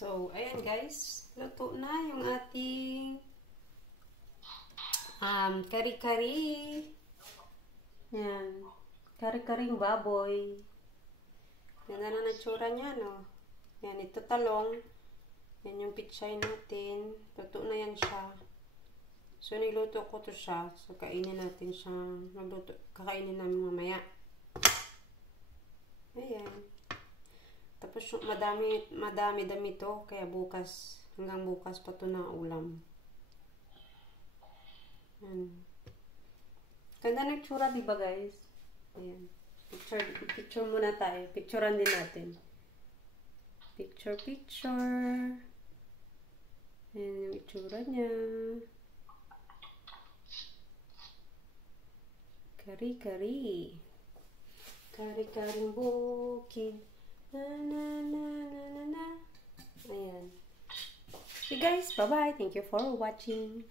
So, ayan guys. Luto na yung ating kari-kari. Yan. Kari-karing baboy. Ganda na natsura niya, no? Yan, ito talong. Yan yung pichay natin. Luto na yan siya. So, niluto ko to siya. So, kainin natin siya. Kakainin namin mamaya. Ayan. Tapos, madami-dami to. Kaya bukas, hanggang bukas pa to na ulam. Ayan. Ganda ng tsura, diba guys? Ayan. Picture muna tayo. Picturean din natin. Picture. Ayan yung itsura niya. Kari-kari. Kari-karing bukid. Na. Ayan. Okay guys, bye-bye. Thank you for watching.